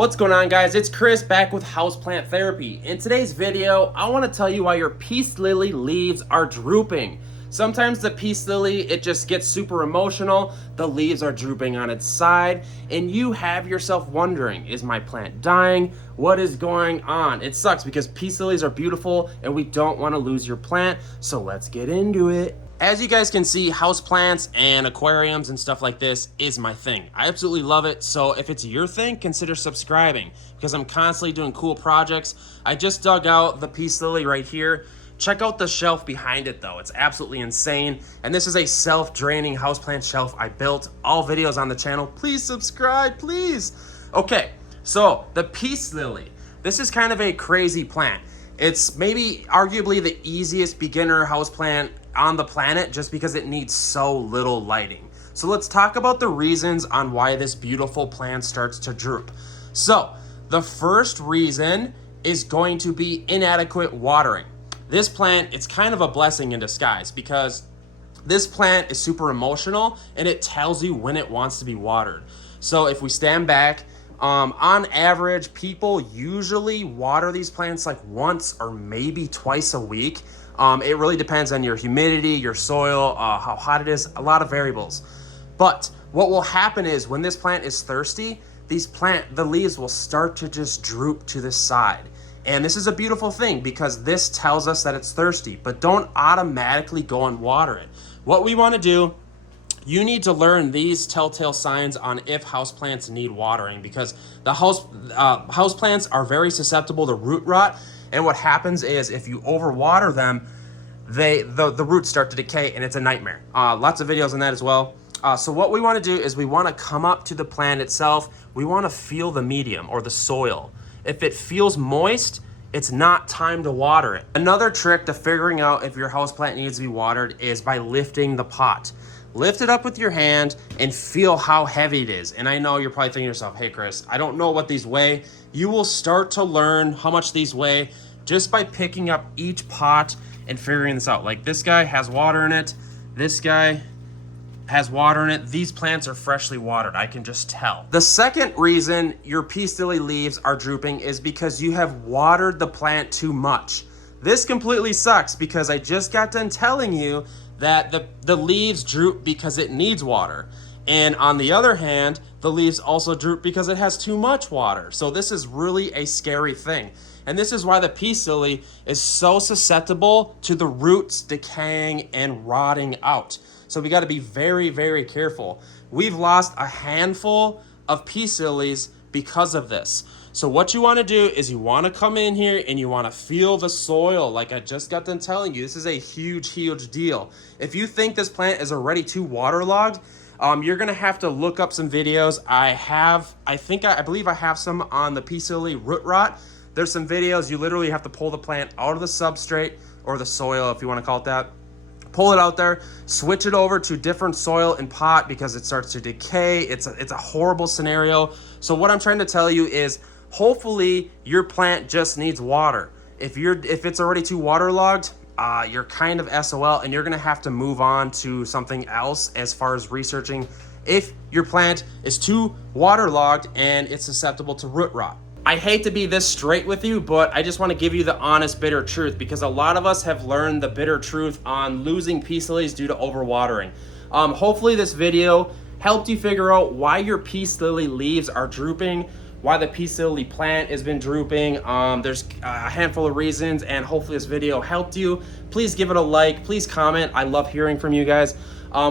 What's going on, guys? It's Chris back with Houseplant Therapy. In today's video, I want to tell you why your peace lily leaves are drooping. Sometimes the peace lily, it just gets super emotional, the leaves are drooping on its side, and you have yourself wondering, is my plant dying? What is going on? It sucks because peace lilies are beautiful and we don't want to lose your plant, so let's get into it. As you guys can see, houseplants and aquariums and stuff like this is my thing. I absolutely love it, so if it's your thing, consider subscribing because I'm constantly doing cool projects. I just dug out the peace lily right here. Check out the shelf behind it though, it's absolutely insane. And this is a self-draining houseplant shelf I built. All videos on the channel, please subscribe, please. Okay, so the peace lily. This is kind of a crazy plant. It's maybe arguably the easiest beginner houseplant on the planet just because it needs so little lighting. So let's talk about the reasons on why this beautiful plant starts to droop. So the first reason is going to be inadequate watering. This plant, it's kind of a blessing in disguise because this plant is super emotional and it tells you when it wants to be watered. So if we stand back, on average, people usually water these plants like once or maybe twice a week. It really depends on your humidity, your soil, how hot it is, a lot of variables. But what will happen is when this plant is thirsty, the leaves will start to just droop to the side. And this is a beautiful thing because this tells us that it's thirsty, but don't automatically go and water it. What we want to do, you need to learn these telltale signs on if houseplants need watering because the houseplants are very susceptible to root rot. And what happens is if you overwater them, the roots start to decay and it's a nightmare. Lots of videos on that as well. So what we want to do is we want to come up to the plant itself. We want to feel the medium or the soil. If it feels moist, it's not time to water it. Another trick to figuring out if your houseplant needs to be watered is by lifting the pot. Lift it up with your hand and feel how heavy it is. And I know you're probably thinking to yourself, hey Chris, I don't know what these weigh. You will start to learn how much these weigh just by picking up each pot and figuring this out. Like this guy has water in it. This guy has water in it. These plants are freshly watered. I can just tell. The second reason your peace lily leaves are drooping is because you have watered the plant too much. This completely sucks because I just got done telling you that the leaves droop because it needs water. And on the other hand, the leaves also droop because it has too much water. So this is really a scary thing. And this is why the peace lily is so susceptible to the roots decaying and rotting out. So we got to be very, very careful. We've lost a handful of peace lilies because of this. So what you want to do is you want to come in here and you want to feel the soil like I just got done telling you. This is a huge, huge deal. If you think this plant is already too waterlogged, you're going to have to look up some videos. I believe I have some on the peace lily root rot. There's some videos you literally have to pull the plant out of the substrate or the soil, if you want to call it that. Pull it out there, switch it over to different soil and pot because it starts to decay. It's a horrible scenario. So what I'm trying to tell you is hopefully your plant just needs water. If it's already too waterlogged, you're kind of SOL and you're gonna have to move on to something else as far as researching if your plant is too waterlogged and it's susceptible to root rot. I hate to be this straight with you, but I just want to give you the honest, bitter truth because a lot of us have learned the bitter truth on losing peace lilies due to overwatering. Hopefully this video helped you figure out why your peace lily leaves are drooping, why the peace lily plant has been drooping. There's a handful of reasons and hopefully this video helped you. Please give it a like, please comment. I love hearing from you guys.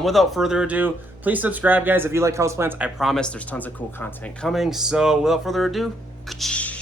Without further ado, please subscribe, guys. If you like houseplants, I promise there's tons of cool content coming. So without further ado,